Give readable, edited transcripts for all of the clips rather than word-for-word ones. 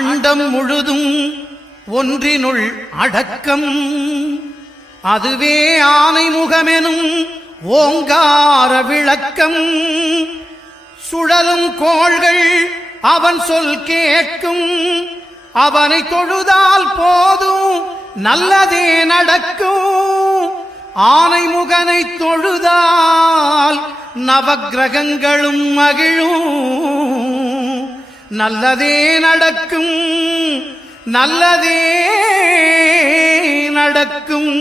அண்டம் முழுதும் ஒன்றினுள் அடக்கம். அதுவே ஆனை முகமெனும் ஓங்கார விளக்கம். சுழலும் கோள்கள் அவன் சொல் கேட்கும். அவனை தொழுதால் போதும் நல்லதே நடக்கும். ஆனை முகனை தொழுதால் நவக்கிரகங்களும் மகிழும். நல்லதே நடக்கும், நல்லதே நடக்கும்.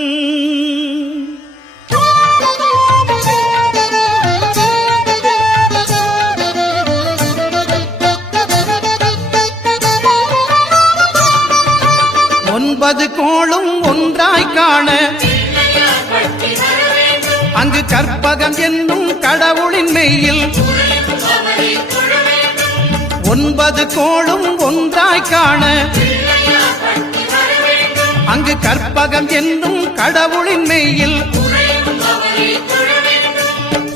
ஒன்பது கோளும் ஒன்றாய் காண அங்கு கற்பகம் என்னும் கடவுளின் மெய்யில். ஒன்பது கோளும் ஒன்றாய் காண அங்கு கற்பகம் என்னும் கடவுளின் மெய்யில்.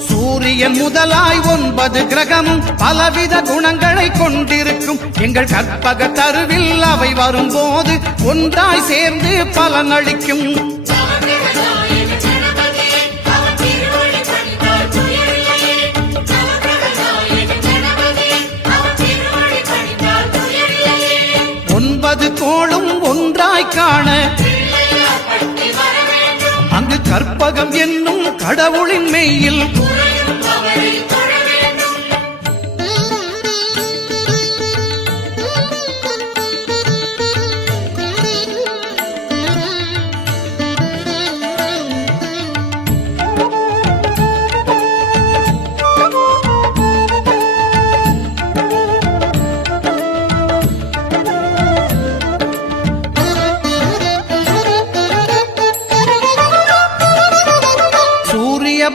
சூரியன் முதலாய் 9 கிரகமும் பலவித குணங்களை கொண்டிருக்கும். எங்கள் கற்பக தருவில் அவை வரும்போது ஒன்றாய் சேர்ந்து பலனளிக்கும். ஒன்பது கோளும் ஒன்றாய் காண அங்கு கற்பகம் என்னும் கடவுளின் மெய்யில்.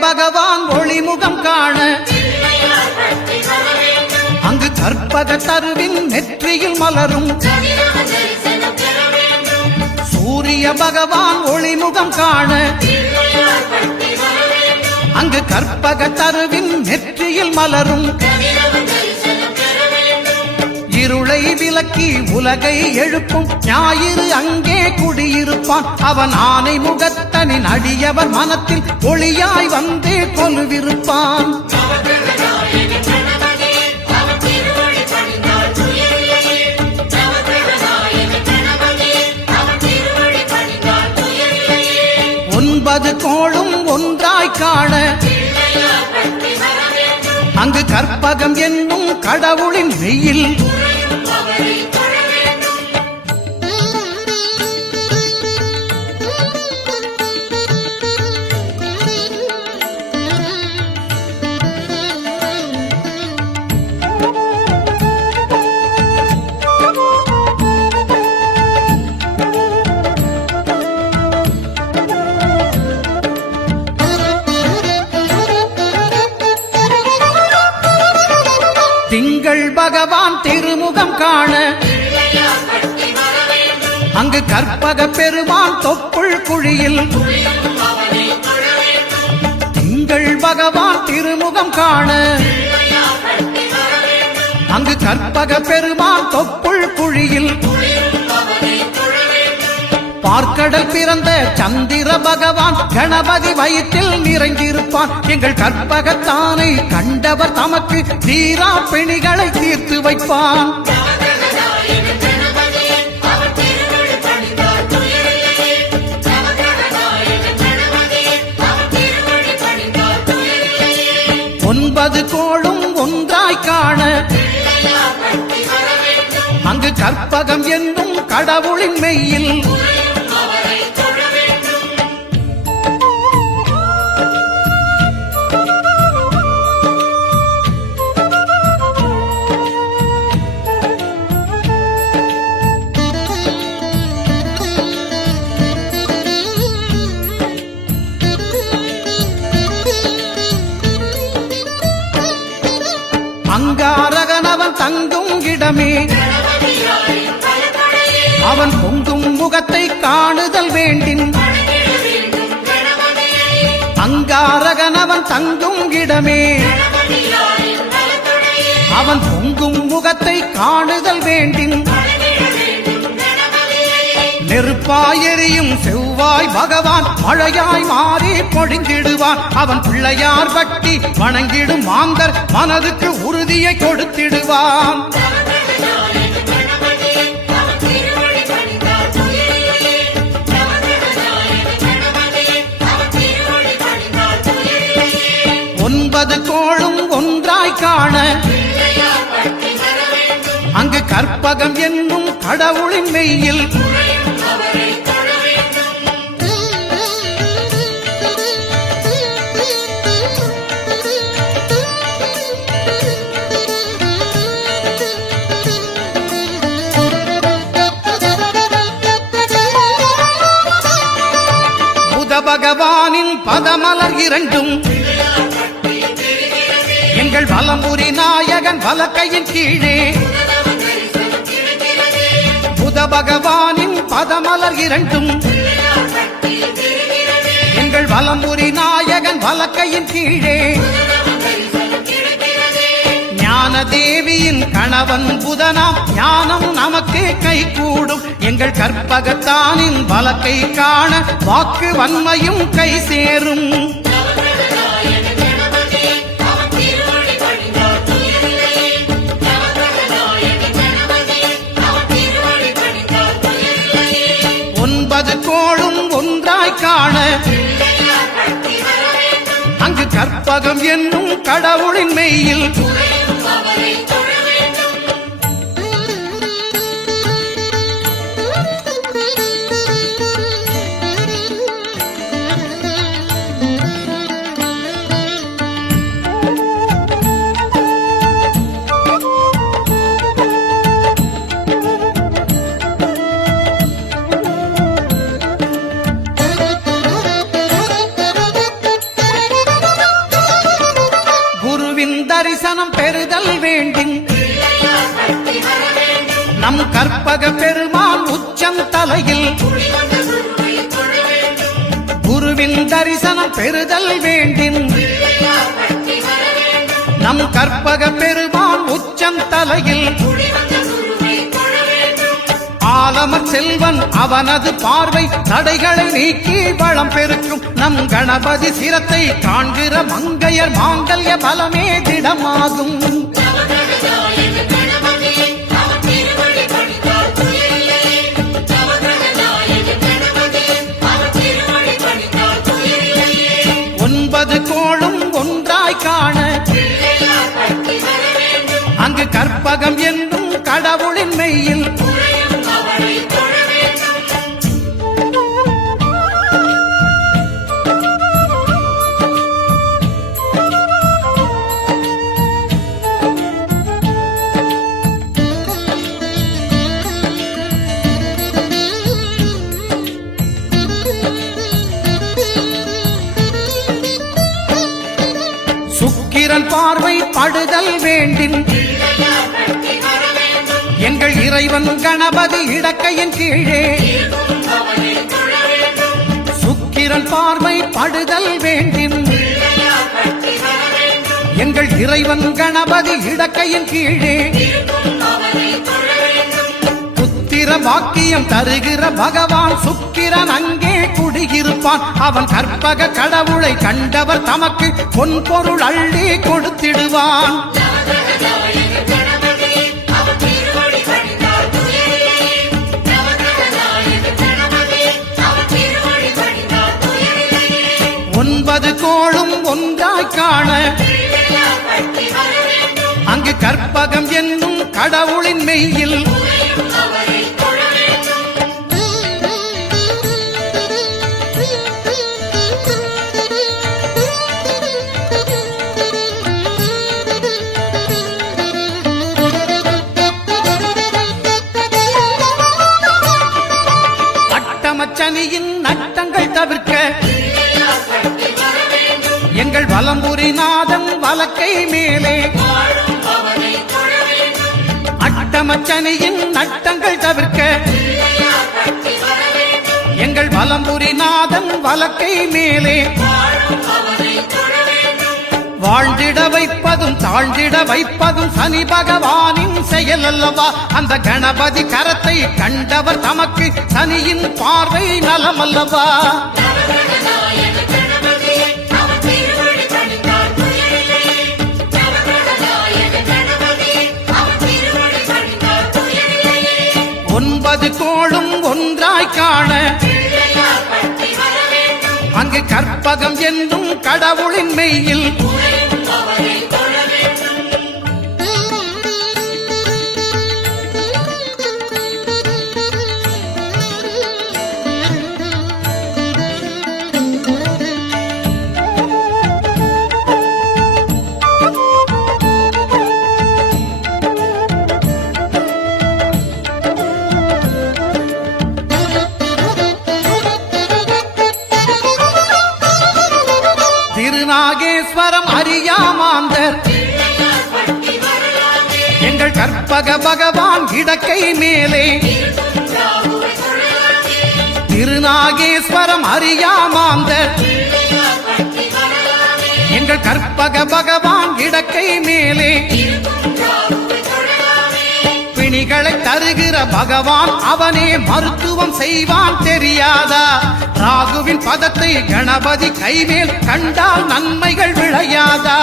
பகவான் ஒளிமுகம் காண அங்கு கற்பக தருவின் நெற்றியில் மலரும். சூரிய பகவான் ஒளிமுகம் காண அங்கு கற்பக தருவின் நெற்றியில் மலரும். இருளை விலக்கி உலகை எழுப்பும் ஞாயிறு அங்கே குடியிருப்பான். அவன் ஆனை முகத்தனின் அடியவர் மனத்தில் ஒளியாய் வந்து கொலுவிருப்பான். ஒன்பது கோளும் ஒன்றாய் காண அங்கு கற்பகம் என்னும் கடவுளின் மெய்யில். திங்கள் பகவான் திருமுகம் காண அங்கு கற்பக பெருமான் தொப்புள் குழியில். திங்கள் பகவான் திருமுகம் காண அங்கு கற்பக பெருமான் தொப்புள் குழியில். பார்க்கடல் பிறந்த சந்திர பகவான் கணபதி வயிற்றில் நிறைந்திருப்பான். எங்கள் கற்பகத்தானை கண்டவர் தமக்கு தீரா பிணிகளை தீர்த்து வைப்பான். ஒன்பது கோளும் ஒன்றாய் காண அங்கு கற்பகம் என்னும் கடவுளின் மெய்யில். அங்காரகனவன் தங்கும் இடமே அவன் பொங்கும் முகத்தை காணுதல் வேண்டின். அங்காரகனவன் தங்கும் இடமே அவன் பொங்கும் முகத்தை காணுதல் வேண்டின். நெருப்பாய் எரியும் செவ்வாய் பகவான் மழையாய் மாறி பொழிந்திடுவான். அவன் பிள்ளையார் பட்டி வணங்கிடும் மாந்தர் மனதுக்கு உறுதியை கொடுத்திடுவான். ஒன்பது கோளும் ஒன்றாய் காண அங்கு கற்பகம் என்னும் கடவுளின் மெய்யில் புத பகவானின் பதமலர் இரண்டும் எங்கள் வலம்புரி நாயகன் வலக்கையின் கீழே புத பகவானின் பதமலர் இரண்டும் எங்கள் வலம்புரி நாயகன் வலக்கையின் கீழே ஞான தேவியின் கணவன் புதனாம் ஞானம் நமக்கு கைகூடும். எங்கள் கற்பகத்தானின் வலக்கை காண வாக்கு வன்மையும் கை சேரும். ஒன்பது கோளும் ஒன்றாய் காண அங்கு கற்பகம் என்னும் கடவுளின் மெய்யில் தரிசனம் பெறுதல் வேண்டும். நம் கற்பக பெருமான் உச்சம் தலையில் குருவின் தரிசனம் பெறுதல் வேண்டும். நம் கற்பக பெருமான் உச்சம் தலையில் ஆலமர் செல்வன் அவனது பார்வை தடைகளை நீக்கி வளம் பெருக்கும். நம் கணபதி சிரத்தை காண்கிற மங்கையர் மாங்கல்ய பலமே திடமாகும். ஒன்பது கோளும் ஒன்றாய் காண அங்கு கற்பகம் என்னும் கடவுளின் மெய்யில் சுக்கிரன் பார்வை படுதல் வேண்டும். எங்கள் இறைவன் கணபதி இடக்கையின் கீழே சுக்கிரன் பார்வை படுதல் வேண்டும். எங்கள் இறைவன் கணபதி இடக்கையின் கீழே புத்திர வாக்கியம் தருகிற பகவான் சுக்கிரன் அங்கே குடியிருப்பான். அவன் கற்பக கடவுளை கண்டவர் தமக்கு பொன் பொருள் அள்ளி கொடுத்திடுவான். ஒன்பது கோளும் ஒன்றாய் காண அங்கு கற்பகம் என்னும் கடவுளின் மெய்யில் அட்டமச்சனியின் நட்டங்கள் தவிர்க்க எங்கள் வலம்புரி நாதம் வலக்கை மேலே அட்டமச்சனியின் நட்டங்கள் தவிர்க்க எங்கள் வலம்புரி நாதன் வலக்கை மேலே வாழ்ந்திட வைப்பதும் தாழ்ந்திட வைப்பதும் சனி பகவானின் செயல் அல்லவா? அந்த கணபதி கரத்தை கண்டவர் தமக்கு சனியின் பார்வை நலமல்லவா? ஒன்பது கோளும் ஒன்றாய் காண அங்கு கற்பகம் என்னும் கடவுளின் மெய்யில் திருநாகேஸ்வரம் அறியாமாந்தர் எங்கள் கற்பக பகவான் இடக்கை மேலே திருநாகேஸ்வரம் அறியாமாந்தர் எங்கள் கற்பக பகவான் இடக்கை மேலே பிணிகளை தருகிற பகவான் அவனே மருத்துவம் செய்வான் தெரியாதா? ராகுவின் பதத்தை கணபதி கைமேல் கண்டால் நன்மைகள் விளையாதா?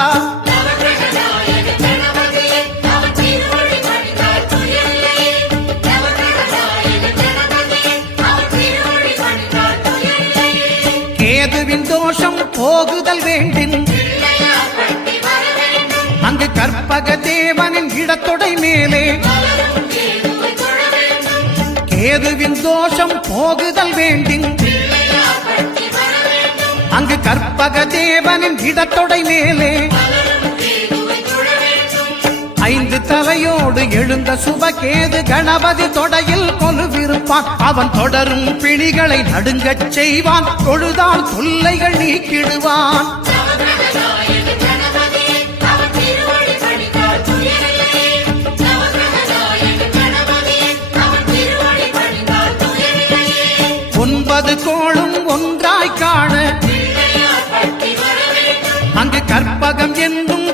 கேதுவின் தோஷம் போகுதல் வேண்டின் அங்கு கற்பக தேவனின் இடத்தொடை மேலே கேதுவின் தோஷம் போகுதல் வேண்டின் அங்கு கற்பக தேவனின் இடத்தொடை மேலே ஐந்து தலையோடு எழுந்த சுபகேது கணபதி தொடையில் கொலுவிருப்பான். அவன் தொடரும் பிணிகளை நடுங்கச் செய்வான். தொழுதால் தொல்லைகள் நீக்கிடுவான். ஒன்பது கோளும் ஒன்றாய் காண அங்கு கற்பகம் என்னும்